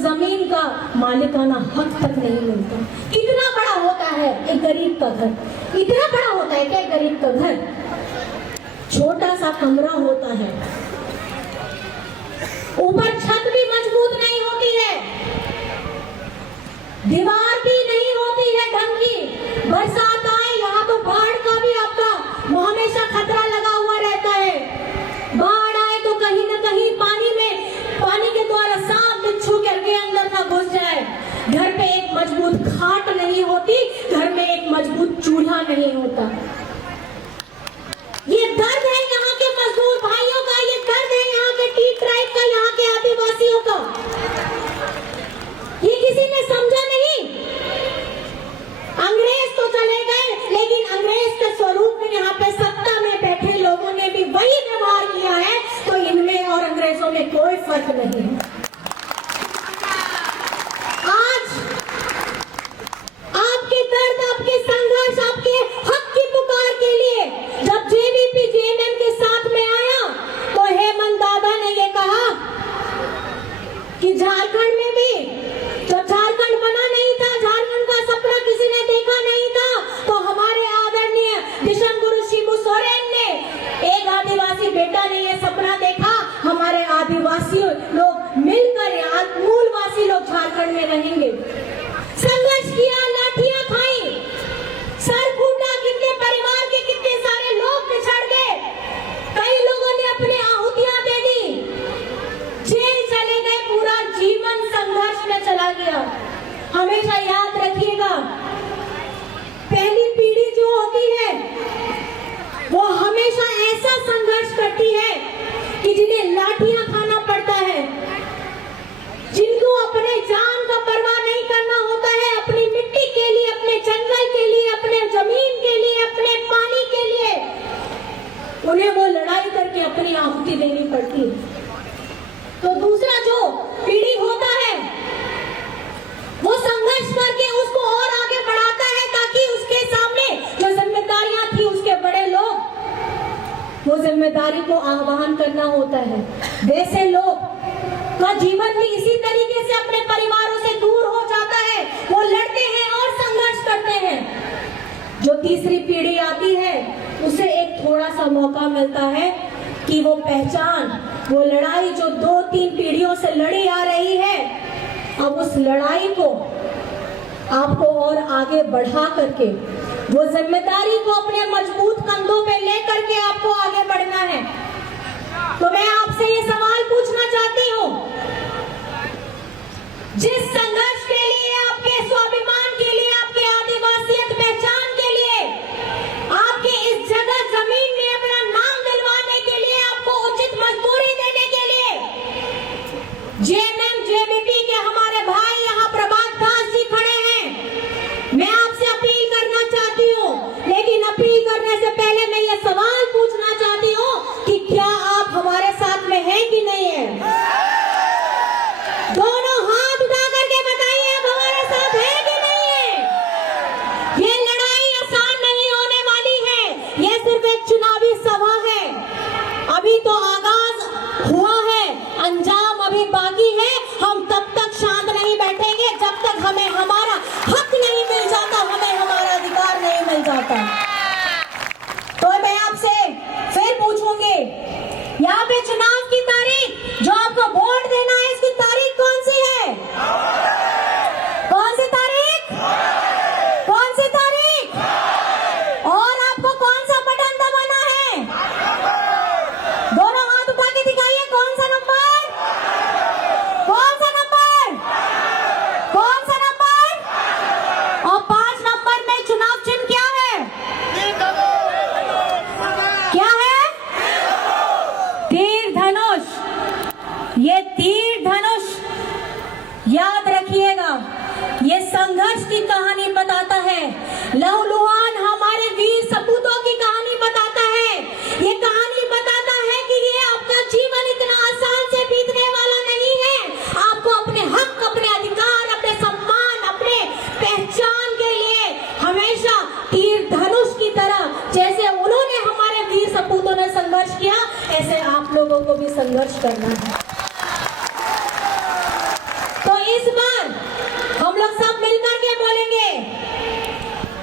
जमीन का मालिकाना हक तक नहीं मिलता। कितना बड़ा होता है एक गरीब का घर, इतना बड़ा होता है क्या एक गरीब का घर? छोटा सा कमरा होता है, ऊपर छत भी मजबूत नहीं होती है, दीवार भी नहीं होती है ढंग की। बरसात आए यहाँ तो बाढ़ का भी आपका हमेशा खतरा लगा हुआ रहता है। बाढ़ आए तो कहीं ना कहीं पानी के द्वारा सांप बिच्छू करके अंदर ना घुस जाए। घर पे एक मजबूत खाट नहीं होती, घर में एक मजबूत चूल्हा नहीं होता। ये दर्द है यहाँ के मजदूर भाइयों का, ये दर्द है यहाँ के टी ट्राइब का, यहाँ के आदिवासियों का। ये किसी ने समझा नहीं। अंग्रेज तो चले गए, लेकिन अंग्रेज के स्वरूप में यहाँ पे सत्ता में बैठे लोगों ने भी वही व्यवहार किया है, तो इनमें और अंग्रेजों में कोई फर्क नहीं है। आज आपके दर्द, आपके संघर्ष, आपके हक की पुकार के लिए जब जेवीपी जेएमएम के साथ में आया तो हेमंत दादा ने ये कहा कि झारखंड में भी जब झारखंड बना नहीं था, झारखंड का सपना किसी ने देखा नहीं था, तो हमारे आदरणीय विश्व गुरु शिबू सोरेन ने, एक आदिवासी बेटा ने ये सपना देखा, हमारे आदिवासी लोग मिलकर यहाँ मूलवासी लोग झारखंड में रहेंगे। संघर्ष किया, लाठियां खाई, सर फूटा, कितने परिवार के कितने सारे लोग बिछड़ गए, कई लोगों ने अपनी आहुतियां दे दी, जेल चले गए, पूरा जीवन संघर्ष में चला गया। हमेशा याद रखिएगा, पहली पीढ़ी जो होती है वो हमेशा ऐसा संघर्ष करती है कि जिन्हें लाठियां खाना पड़ता है, जिनको अपने जान का परवाह नहीं करना होता है, अपनी मिट्टी के लिए, अपने जंगल के लिए, अपने जमीन के लिए, अपने पानी के लिए, उन्हें वो लड़ाई करके अपनी आहुति देनी पड़ती है। तो दूसरा जो पीढ़ी होता है वो संघर्ष करके उसको और आगे बढ़ाता है, ताकि उसके सामने जो जिम्मेदारियां थी उसके बड़े लोग, वो जिम्मेदारी को आह्वान करना होता है। वैसे लोग का जीवन भी इसी तरीके से अपने परिवारों से दूर हो जाता है, वो लड़ते हैं और संघर्ष करते हैं। जो तीसरी पीढ़ी आती है उसे एक थोड़ा सा मौका मिलता है कि वो पहचान, वो लड़ाई जो 2-3 पीढ़ियों से लड़ी आ रही है, अब उस लड़ाई को आपको और आगे बढ़ा करके वो जिम्मेदारी को अपने मजबूत कंधों पे लेकर के आपको आगे बढ़ना है। तो मैं आपसे ये सवाल पूछना चाहती हूँ, जिस संघर्ष के लिए, आपके स्वाभिमान के लिए, आपके आदिवासियत पहचान के लिए, आपके इस जगह जमीन में अपना नाम दिलवाने के लिए, आपको उचित मजदूरी देने के लिए जेएमएम जेवीपी के हमारे भाई यहाँ प्रभात दास जी खड़े हैं। मैं आपसे अपील करना चाहती हूँ, लेकिन अपील करने से पहले मैं ये सवाल पूछना चाहती हूँ कि क्या आप हमारे साथ में हैं कि नहीं है? दोनों हाथ उठा करके बताइए, आप हमारे साथ हैं कि नहीं है? ये लड़ाई आसान नहीं होने वाली है, ये सिर्फ एक चुनावी सभा है, अभी तो आगाज हुआ है, अंजाम अभी बाकी है। हम तब तक शांत नहीं बैठेंगे जब तक हमें हमारा हक नहीं मिल जाता, हमें हमारा अधिकार नहीं मिल जाता। तो मैं आपसे फिर पूछूंगी, यहाँ पे चुनाव की तारीख, जो आपको वोट देना है, इसकी तारीख कौन सी है? कौन सी तारीख? कौन सी तारीख? और आपको कौन सा बटन दबाना है? दोनों हाथ उठा के दिखाइए, कौन सा नंबर? कौन सा नंबर? कौन सा नंबर? और 5 नंबर में चुनाव चिन्ह क्या है? क्या है? तीर धनुष। ये तीर धनुष याद रखिएगा, ये संघर्ष की कहानी बताता है, लहूलुहान हमारे वीर सपूतों की कहानी बताता है। ये कहानी बताता है कि ये आपका जीवन इतना आसान से बीतने वाला नहीं है। आपको अपने हक, अपने अधिकार, अपने सम्मान, अपने पहचान के लिए हमेशा तीर धनुष की तरह, जैसे उन्होंने हमारे वीर सपूतों ने संघर्ष किया, ऐसे आप लोगों को भी संघर्ष करना है। तो इस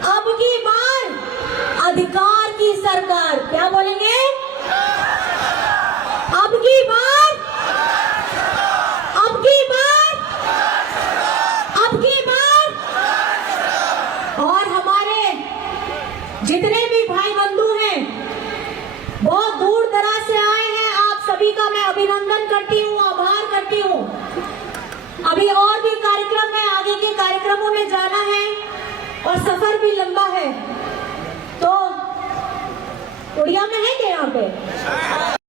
अब की बार अधिकार की सरकार। क्या बोलेंगे? अब की बार, अब की बार, अब की बार। और हमारे जितने भी भाई बंधु हैं, बहुत दूर दराज से आए हैं, आप सभी का मैं अभिनंदन करती हूँ, आभार करती हूँ। अभी और भी कार्यक्रम है, आगे के कार्यक्रमों में जाना है और सफर भी लंबा है। तो उड़िया में है क्या यहाँ पे?